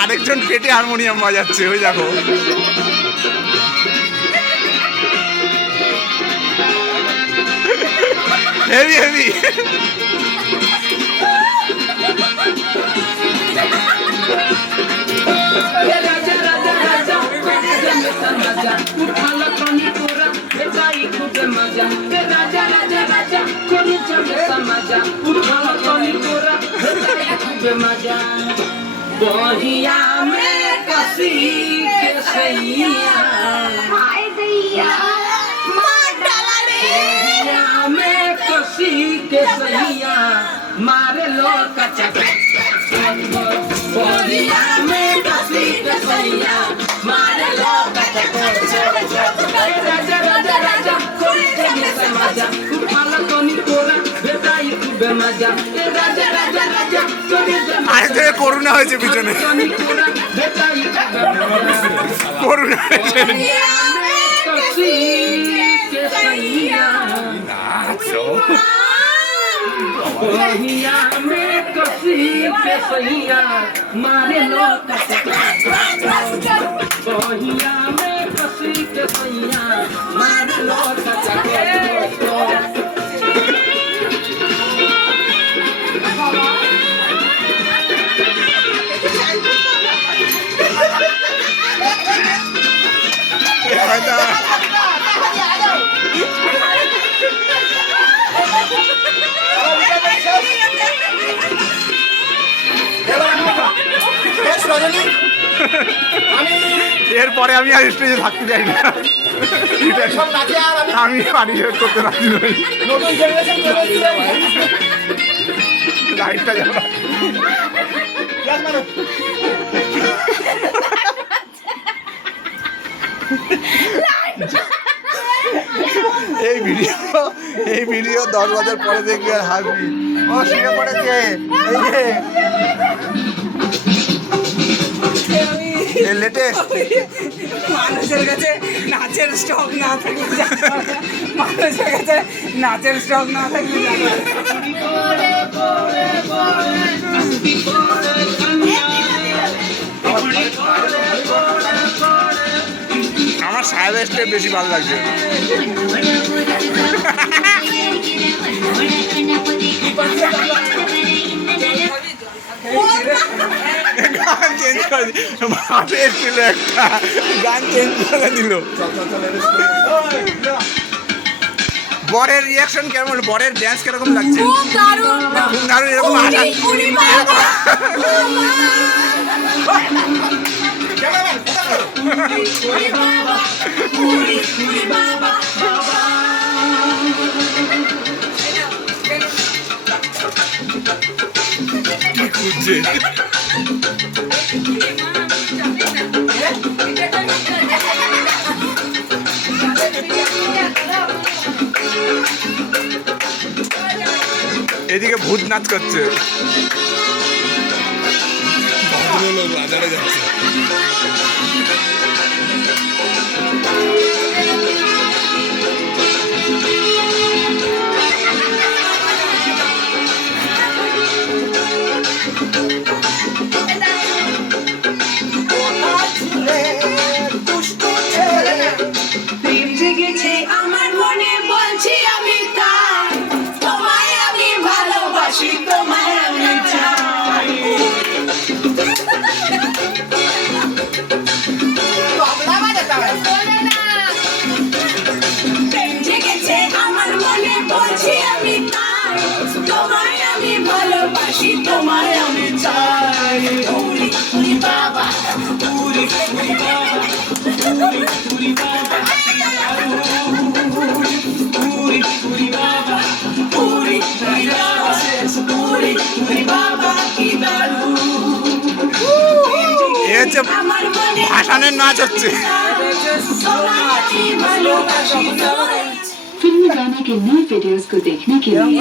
আরেকজন পেটে হারমোনিয়াম বাজাচ্ছে, ওই দেখো। Heavy heavy. बहिया में कसी के सैया हाय दैया माडला रे बहिया में कसी के सैया मारे लो कच्चा बहिया में कसी के सैया मारे लो कच्चा राजा राजा राजा कोई के समाजा उठाला कोनी कोरा बेटाई खूब मजा राजा राजा राजा আরেকটা করুণা হয়েছে পিছনে, করুণা হয়েছে। मारे लोग এরপরে আমি আর স্টেজে থাকতে চাই না, আমি পার্টিসিপেট করতে রাজি নই। লাইটটা যাবে এই ভিডিও 10 বছর পরে দেখবি আর হাসবি। ও শুয়ে পড়েছে, এই লেটেস্ট। মানুষের কাছে নাচের স্টক না থাকলে মানুষের কাছে নাচের স্টক না থাকলে আমার সাহেবের স্টেপ বেশি ভালো লাগছে। গান চেঞ্জ করে ভাবে ছিল, একটা গান চেঞ্জ করে দিল। বরের রিয়াকশন কেমন, বরের ড্যান্স কিরকম লাগছে? খুব দারুণ, খুব দারুণ। এরকম কি খুঁজছে? এদিকে ভূত নাচ করছে, ভদ্রলোক বাজারে যাচ্ছে। আমার মনে বলছি আমি তাই, তোমায় আমি ভালোবাসি, তোমায় আমি চাই। প্রেম জেগেছে আমার মনে বলছি আমি তাই, তোমায় আমি ভালোবাসি, তোমায় আমি চাই। উরি উরি বাবা, উরি উরি বাবা, উরি উরি বাবা, উরি উরি বাবা, উরি উরি বাবা, উরি উরি বাবা, কি দারুণ। এ হচ্ছে ভাসানের নাচ হচ্ছে। फिल्मी गाना के नए वीडियोस को देखने के लिए